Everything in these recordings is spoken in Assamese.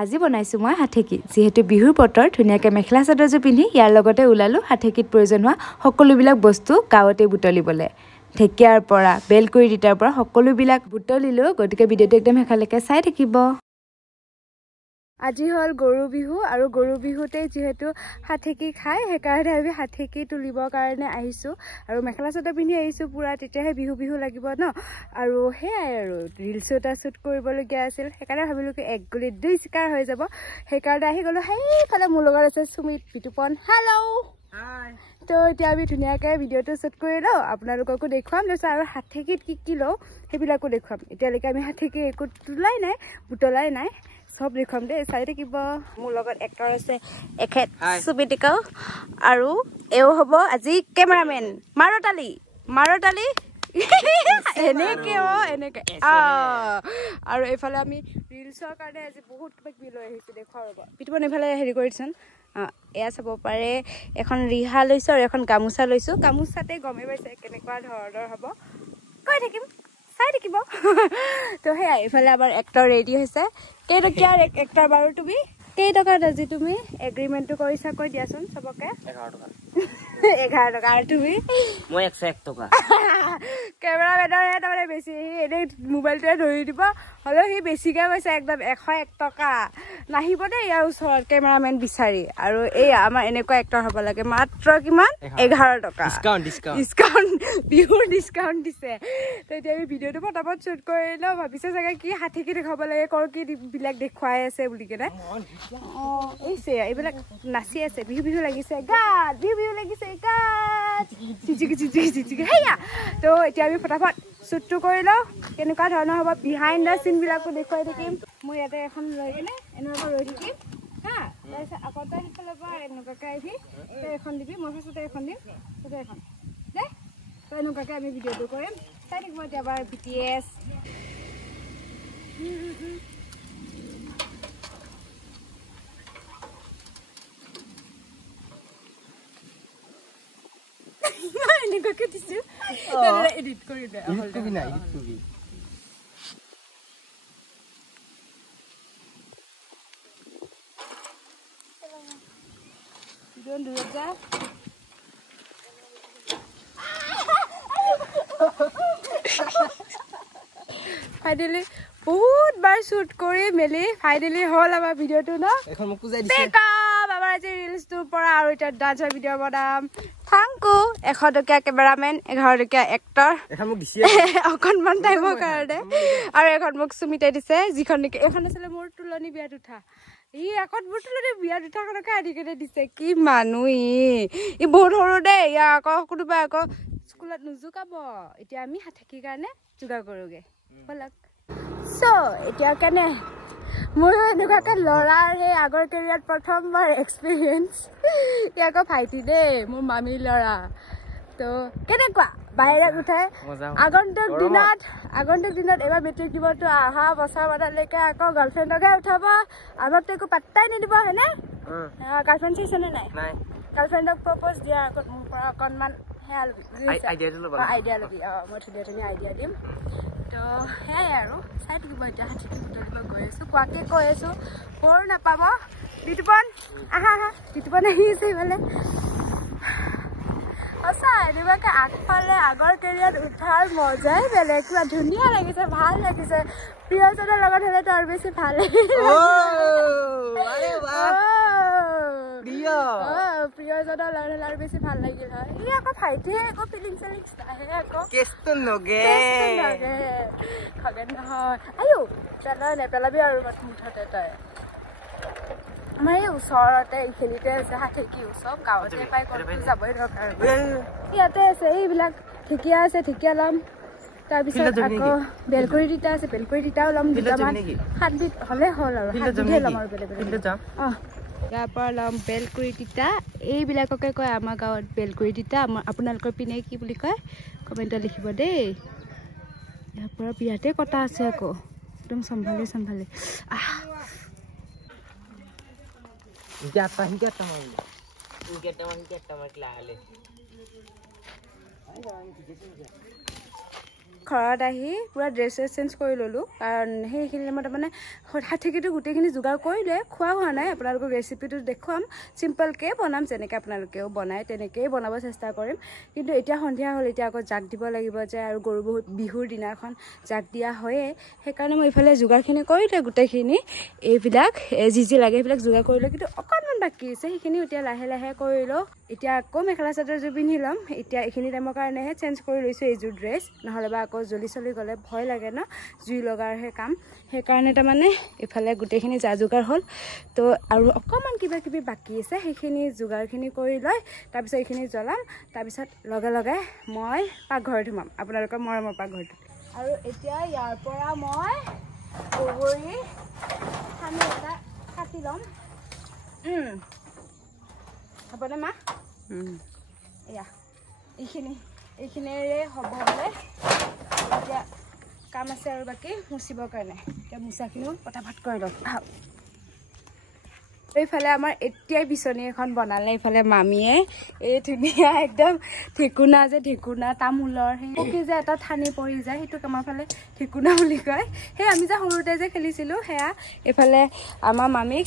আজি বনাইছো মই হাঠেকি যেহেতু বিহুৰ বতৰ ধুনিয়াকে মেখেলা চাদৰজো পিন্ধি ইয়াৰ লগতে উলালো হাঠেকিত প্ৰয়োজন হোৱা সকলোবিলাক বস্তু গাওতে বুটলিবলে ঢেকিয়াৰ পৰা বেলকুৰি দিটাৰ পৰা সকলোবিলাক বুটলিলো গতিকে ভিডিওটো একদম হেখালৈকে চাই থাকিব আজি হল গৰু বিহু আৰু গৰু বিহুতে যেহেতু হাঠেকি খাই হেকাৰণে আমি হাঠেকি তুলিবৰ কাৰণে আহিছো আৰু মেখেলা চাদৰ পিন্ধি আহিছো পুৰা তেতিয়াহে বিহু বিহু লাগিব ন আৰু হেয়াই আৰু ৰিলছ এটা শুট কৰিবলগীয়া আছিল হেকাৰণে ভাবিলো কি এক গুলি দুই শিকাৰ হৈ যাব হেকাৰণে আহি গলো হেইফালে মোৰ লগত আছে সুমিত বিতুপন হেল্ল হাই তো এতিয়া আমি ধুনিয়াকে ভিডিওটো শুট কৰি লও আপোনালোককো দেখুৱাম লৈছো আৰু হাঠেকিত কি লও হেবিলাকো দেখুৱাম এতিয়ালৈকে আমি হাঠেকি একো তুলাই নাই বুটলাই নাই সব দেখুৱাম দে চাই থাকিব মোৰ লগত এক্টৰ আছে এখেত সুবিতিকা আৰু এও হ'ব আজি কেমেৰামেন মাৰতালি এনেকে আৰু এফালে আমি ৰিলছৰ কাৰণে আজি বহুত কিবা লৈ আহিছো দেখুৱাব ৰ'ব পিটুপন এফালে হেৰি কৰিছন এয়া চাব পাৰে এখন ৰিহা লৈছো আৰু এখন গামুচা লৈছো গামুচাতে গমে পাইছে কেনেকুৱা ধৰণৰ হ'ব কৈ থাকিম চাই থাকিব তো হে এফালে আমাৰ এক্টৰ ৰেডি হৈছে কেইটকাৰ এক্টৰ বাৰু তুমি কেইটকাত আজি তুমি এগ্ৰিমেন্টটো কৰিছা কৈ দিয়াচোন সবকে 11 টকা আৰু তুমি মই 101 টকা কেমেৰামেনৰ এটা মানে বেছি এনে মোবাইলটোৱে ধৰি দিব হলো হি বেছিকে কৈছে একদম 101 টকা নাহিব দে ইয়াৰ ওচৰত কেমেৰামেন বিচাৰি আৰু এই আমাৰ এনেকুৱা এক্টৰ হ'ব লাগে মাত্ৰ কিমান 11 টকা ডিসকাউন্ট বিহুৰ ডিসকাউন্ট দিছে তো এতিয়া আমি ভিডিওটো পটাপট শুট কৰি লও ভাবিছে জাগে কি হাঠেকি দেখাব লাগে কৰ কি বিলাক দেখুৱাই আছে বুলি কেনে এইছে এইবিলাক নাচি আছে বিহু লাগিছে গাত বিহু লাগিছে গাত চিচিকি হেয়া তো এতিয়া আমি পটাপট শুটটো কৰি লও কেনেকুৱা ধৰণৰ হ'ব বিহাইণ্ড দা সিন বিলাকো দেখুৱাই থাকিম মই ইয়াতে এখন লৈ কেনে এনেকুৱা ৰৈ থাকিম হা তাৰপিছত আকৌ তই সিফালে পৰা এনেকুৱাকৈ আহিবি তই এখন দিবি মই ফাৰ্ষ্টতে এখন দিম তই এখন দে তই এনেকুৱাকৈ আমি ভিডিঅ'টো কৰিম চাই থাকিব এতিয়া এবাৰ BTS এনেকুৱাকৈ দিছো এডিট কৰি দে এডিট কৰি না এডিট কৰি Don't do that. Finally, বহুত বাৰ শুট কৰি মেলি ফাইনালি হল আমাৰ ভিডিওটো ন এখন মোক বুজাই দিছে মেকআপ আমাৰ আজি ৰিলছটো পৰা আৰু এটা ডান্সৰ ভিডিও বনাম থ্যাংকু 100 টকা কেমেৰামেন 11 টকা এক্টৰ এখন মোক দিছে অকনমান টাইমৰ কাৰণে আৰু এখন মোক সুমিতে দিছে যিখন এখন আছিল মোৰ তুলনি বিয়াত উঠা ই আকত বুটলৰে বিয়া দুটা খনকে আদি কেনে দিছে কি মানু ই বহুত সৰু দে ইয়া আকৌ কোনোবা আকৌ স্কুলত নুজুকাব এতিয়া আমি হাঠেকি কাৰণে যোগাৰ কৰোগে বলক সো এতিয়া কেনে মোৰ এনেকুৱাকে লৰাৰ হে আগৰ কেৰিয়াৰ প্ৰথমবাৰ এক্সপেৰিয়েন্স ইয়াক ভাইটি দে মোৰ মামী লৰা তো কেনেকুৱা বাহিৰত উঠাই আগন্তুক দিনত এবাৰ মেট্ৰিক দিবতো আহা বছৰ বাদলৈকে আকৌ গাৰ্লফ্ৰেণ্ডকে উঠাব আমাকতো একো পাত্তাই নিদিব হয়নে গাৰ্লফ্ৰেণ্ড চাইছেনে নাই গাৰ্লফ্ৰেণ্ডক প্ৰপ'জ দিয়া আগত মোৰ পৰা অকণমান আইডিয়া ল'বি মই ধুনীয়া আইডিয়া দিম তো সেয়াই আৰু চাই থাকিব এতিয়া হাঠেকি বুটলিব গৈ আছোঁ কোৱাকে কৈ আছোঁ বৰ নাপাব বিতুপন আহা বিতুপন আহিছে ইফালে সঁচা এনেকুৱাকে আগফালে আগৰ কেৰিয়াৰত উঠাৰ মজাই বেলেগ কিবা ধুনীয়া লাগিছে ভাল লাগিছে প্ৰিয়জনৰ লগত হ'লেতো আৰু বেছি ভাল প্ৰিয়জনৰ লগত হ'লে আৰু বেছি ভাল লাগিল হয় ই আকৌ ভাইটিয়ে একো ফিলিংছ নাহে আকৌ কেছটো নগে খগেন নহয় আয়ো পেলাই নেপেলাবি আৰু মুঠতে তই আমাৰ এই ওচৰতে এইখিনিতে আছে হাঠেকি উৎসৱ গাঁৱতে পাই ক'তো যাবই দৰকাৰ ইয়াতে আছে এইবিলাক ঢেকীয়া আছে ঢেকীয়া ল'ম তাৰপিছত আকৌ বেলকুৰি তিতা আছে বেলকুৰি তিতাও ল'ম দুটামান 7 বিধ হ'লে হ'ল আৰু 7 বিধে ল'ম আৰু বেলেগ ইয়াৰ পৰা ল'ম বেলকুৰি তিতা এইবিলাককে কয় আমাৰ গাঁৱত বেলকুৰি তিতা আপোনালোকৰ পিনে কি বুলি কয় কমেণ্টত লিখিব দেই ইয়াৰ পৰা বিয়াতে কটা আছে আকৌ একদম চম্ভালি Hingga ঘৰত আহি পুৰা ড্ৰেছ চেঞ্জ কৰি ল'লোঁ কাৰণ সেইখিনি টাইমত মানে ষাঠিকিটো গোটেইখিনি যোগাৰ কৰিলে খোৱা হোৱা নাই আপোনালোকক ৰেচিপিটো দেখুৱাম চিম্পলকৈ বনাম যেনেকৈ আপোনালোকেও বনায় তেনেকৈয়ে বনাব চেষ্টা কৰিম কিন্তু এতিয়া সন্ধিয়া হ'ল এতিয়া আকৌ জাক দিব লাগিব যে আৰু গৰু বিহুৰ দিনাখন জাক দিয়া হয়েই সেইকাৰণে মই এইফালে যোগাৰখিনি কৰিলোঁ গোটেইখিনি এইবিলাক যি লাগে সেইবিলাক যোগাৰ কৰিলোঁ কিন্তু অকণমান বাকী আছে সেইখিনিও এতিয়া লাহে লাহে কৰি লওঁ এতিয়া আকৌ মেখেলা চাদৰযোৰ পিন্ধি ল'ম এতিয়া এইখিনি টাইমৰ কাৰণেহে চেঞ্জ কৰি লৈছোঁ এইযোৰ ড্ৰেছ নহ'লে বা আকৌ জ্বলি চলি গ'লে ভয় লাগে ন জুই লগাৰহে কাম সেইকাৰণে তাৰমানে এইফালে গোটেইখিনি যা যোগাৰ হ'ল তো আৰু অকণমান কিবা কিবি বাকী আছে সেইখিনি যোগাৰখিনি কৰি লৈ তাৰপিছত এইখিনি জ্বলাম তাৰপিছত লগে লগে মই পাকঘৰত সোমাম আপোনালোকৰ মৰমৰ পাকঘৰটোত আৰু এতিয়া ইয়াৰ পৰা মই বগৰী ঠানি এটা কাটি ল'ম হ'বনে মা এয়া এইখিনিৰে হ'ব বোলে এতিয়া কাম আছে আৰু বাকী মুচিবৰ কাৰণে এতিয়া মুচাখিনিও পটাপট কৰি লওঁ এইফালে আমাৰ এতিয়াই বিচনী এখন বনালে এইফালে মামীয়ে এই ধুনীয়া একদম ঠেকুনা যে ঠেকুনা তামোলৰ সেই পকি যে এটা ঠানি পৰি যায় সেইটোক আমাৰ ফালে ঠেকুনা বুলি কয় সেই আমি যে সৰুতে যে খেলিছিলোঁ সেয়া এইফালে আমাৰ মামীক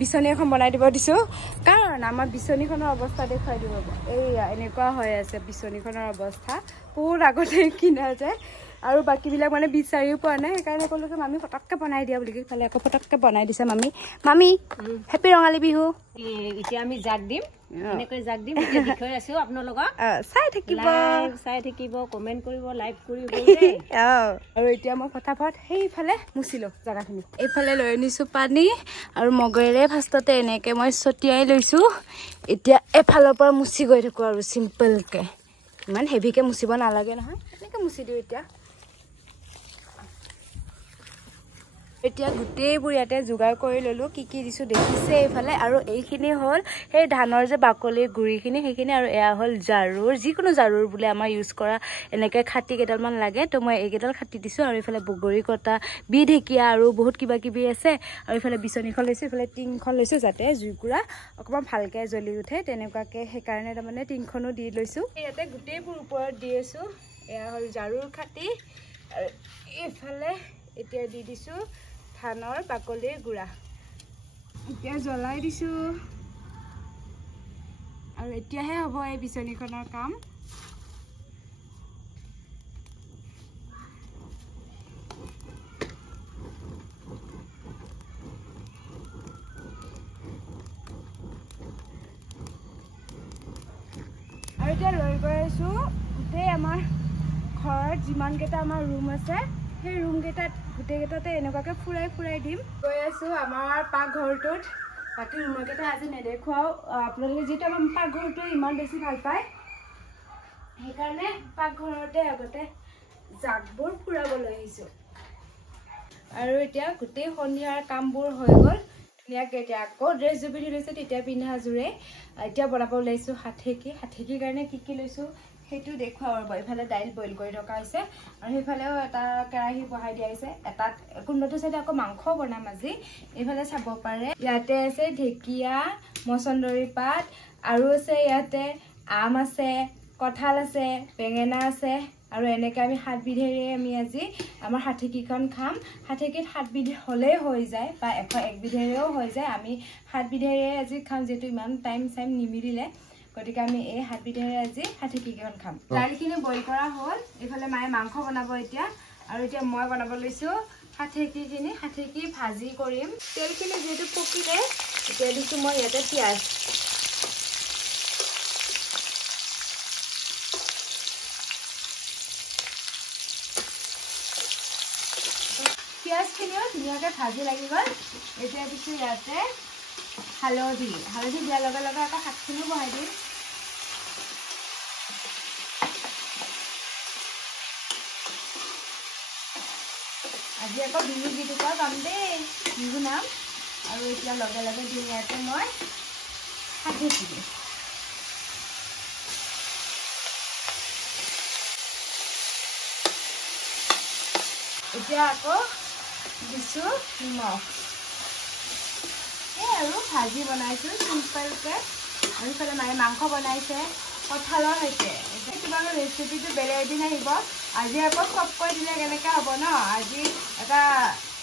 বিচনী এখন বনাই দিব দিছোঁ কাৰণ আমাৰ বিচনীখনৰ অৱস্থা দেখুৱাই দিব এইয়া এনেকুৱা হৈ আছে বিচনীখনৰ অৱস্থা বহুত আগতে কিনা যায় আৰু বাকীবিলাক মানে বিচাৰিও পোৱা নাই সেইকাৰণে ক'লোকে মামী ফটককৈ বনাই দিয়া বুলি ইফালে আকৌ ফটককৈ বনাই দিছে মামী হেপী ৰঙালী বিহু এতিয়া আমি জাক দিম এনেকৈ জাক দিম দেখুৱাই আছো আপোনালোকক চাই থাকিব কমেণ্ট কৰিব লাইক কৰিব আৰু এতিয়া মই ফটাফট সেইফালে মুচিলোঁ জেগাখিনি এইফালে লৈ আনিছোঁ পানী আৰু মগেৰে ফাৰ্ষ্টতে এনেকৈ মই ছটিয়াই লৈছোঁ এতিয়া এফালৰ পৰা মুচি গৈ থাকোঁ আৰু চিম্পলকৈ ইমান হেভিকৈ মুচিব নালাগে নহয় এনেকৈ মুচি দিওঁ এতিয়া গোটেইবোৰ ইয়াতে যোগাৰ কৰি ল'লোঁ কি দিছোঁ দেখিছে এইফালে আৰু এইখিনি হ'ল সেই ধানৰ যে বাকলিৰ গুড়িখিনি সেইখিনি আৰু এয়া হ'ল জাৰুৰ যিকোনো জাৰুৰ বোলে আমাৰ ইউজ কৰা এনেকৈ খাটি কেইডালমান লাগে তো মই এইকেইডাল খাটি দিছোঁ আৰু এইফালে বগৰী কটা ঢেকীয়া আৰু বহুত কিবা কিবি আছে আৰু এইফালে বিচনীখন লৈছোঁ এইফালে টিংখন লৈছোঁ যাতে জুইকুৰা অকণমান ভালকৈ জ্বলি উঠে তেনেকুৱাকৈ সেইকাৰণে তাৰমানে টিংখনো দি লৈছোঁ ইয়াতে গোটেইবোৰ ওপৰত দি আছোঁ এয়া হ'ল জাৰুৰ খাটি আৰু এইফালে এতিয়া দি দিছোঁ ধানৰ বাকলিৰ গুড়া এতিয়া জ্বলাই দিছোঁ আৰু এতিয়াহে হ'ব এই বিচনীখনৰ কাম আৰু এতিয়া লৈ গৈ আছোঁ গোটেই আমাৰ ঘৰত যিমানকেইটা আমাৰ ৰুম আছে সেই ৰুমকেইটাত গোটেইকেইটাতে এনেকুৱাকৈ ফুৰাই দিম গৈ আছোঁ আমাৰ পাকঘৰটোত বাকী ৰুমকেইটা আজি নেদেখুৱাওঁ আপোনালোকে যিটো আমাৰ পাকঘৰটো ইমান বেছি ভাল পায় সেইকাৰণে পাকঘৰতে আগতে জাকবোৰ ফুৰাবলৈ আহিছোঁ আৰু এতিয়া গোটেই সন্ধিয়াৰ কামবোৰ হৈ গ'ল ধুনীয়াকৈ এতিয়া আকৌ ড্ৰেছযোৰ পিন্ধি লৈছোঁ তেতিয়া পিন্ধা জোৰে এতিয়া বনাব ওলাইছোঁ হাঠেকিৰ কাৰণে কি লৈছোঁ সেইটো দেখুৱাওঁ আৰু এইফালে দাইল বইল কৰি থকা হৈছে আৰু সেইফালেও এটা কেৰাহী বহাই দিয়া হৈছে এটাত কোনোবাটো চাইডে আকৌ মাংস বনাম আজি এইফালে চাব পাৰে ইয়াতে আছে ঢেকীয়া মচন্দৰী পাত আৰু আছে ইয়াতে আম আছে কঁঠাল আছে বেঙেনা আছে আৰু এনেকৈ আমি 7 বিধেৰে আমি আজি আমাৰ হাঠেকিখন খাম হাঠেকিত 7 বিধ হ'লেই হৈ যায় বা 101 বিধেৰেও হৈ যায় আমি 7 বিধেৰে আজি খাম যিহেতু ইমান টাইম নিমিলিলে গতিকে আমি এই 7 বিধেৰে আজি হাঠেকিখন খাম দাইলখিনি বইল কৰা হ'ল এইফালে মায়ে মাংস বনাব এতিয়া আৰু এতিয়া মই বনাব লৈছোঁ হাঠেকি ভাজি কৰিম তেলখিনি যিহেতু পকিলে এতিয়া দিছোঁ মই ইয়াতে পিঁয়াজ পিঁয়াজখিনিও ধুনীয়াকৈ ভাজি লাগি গ'ল এতিয়া দিছোঁ ইয়াতে হালধি দিয়াৰ লগে লগে আকৌ শাকখিনিও বহাই দিম আজি আকৌ বিহু গীতটা গাম দেই বিহু নাম আৰু এতিয়া লগে লগে দিম ইয়াতে মই হাঠেকি এতিয়া আকৌ দিছোঁ নিমখ আৰু ভাজি বনাইছোঁ চিম্পলকৈ আৰু ইফালে মায়ে মাংস বনাইছে কঁঠালৰ সৈতে এতিয়া কিবা ৰেচিপিটো বেলেগ এদিন আহিব আজি আকৌ চব কৈ দিলে কেনেকৈ হ'ব ন আজি এটা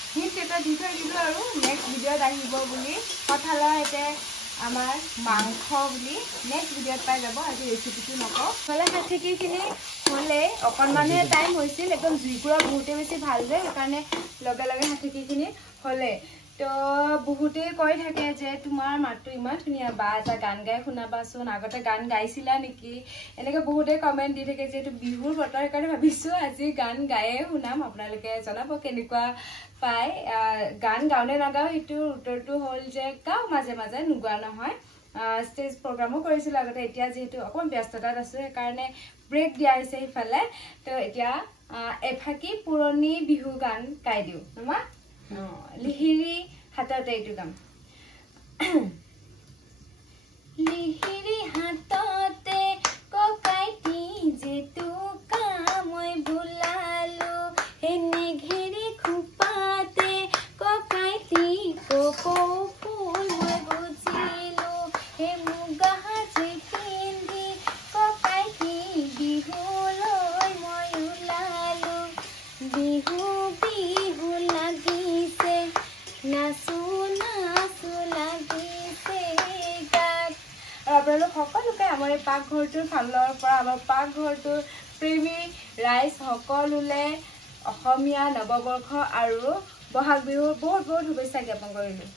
হিণ্ট এটা দি থৈ দিলোঁ আৰু নেক্সট ভিডিঅ'ত আহিব বুলি কঁঠালৰ সৈতে আমাৰ মাংস বুলি নেক্সট ভিডিঅ'ত পাই যাব আজি ৰেচিপিটো নকওঁ হ'লে ষাঠিখিনি হ'লে অকণমানহে টাইম হৈছিল একদম জুইকুৰা বহুতেই বেছি ভাল যে সেইকাৰণে লগে লগে ষাঠিখিনি হ'লে তো বহুতেই কৈ থাকে যে তোমাৰ মাতটো ইমান ধুনীয়া বা এটা গান গাই শুনাবাচোন আগতে গান গাইছিলা নেকি এনেকৈ বহুতেই কমেণ্ট দি থাকে যিহেতু বিহুৰ বতৰ সেইকাৰণে ভাবিছোঁ আজি গান গায়ে শুনাম আপোনালোকে জনাব কেনেকুৱা পায় গান গাওঁনে নাগাওঁ সেইটোৰ উত্তৰটো হ'ল যে গাওঁ মাজে মাজে নোগোৱা নহয় ষ্টেজ প্ৰগ্ৰামো কৰিছিলোঁ আগতে এতিয়া যিহেতু অকণমান ব্যস্ততাত আছোঁ সেইকাৰণে ব্ৰেক দিয়া হৈছে সিফালে তো এতিয়া এফাকি পুৰণি বিহু গান গাই দিওঁ নহয় লিহিৰি হাততে এইটো গাম লিহিৰি হাততে ককাইটি জেতুকা মই বোলালো এনে ঘেৰি খোপাতে ককাইটি কপৌ ফুল মই বুজিলো হে মুগা সাজি পিন্ধি ককাইটি বিহুলৈ মই ওলালো বিহু বিহু লাগিছে নাচো নাচো লাগিছে গাত আপোনালোক সকলোকে আমাৰ এই পাকঘৰটোৰ ফালৰ পৰা আমাৰ পাকঘৰটোৰ প্ৰেমী ৰাইজ সকলোলে অসমীয়া নৱবৰ্ষ আৰু বহাগ বিহুৰ বহুত বহুত শুভেচ্ছা জ্ঞাপন কৰিলোঁ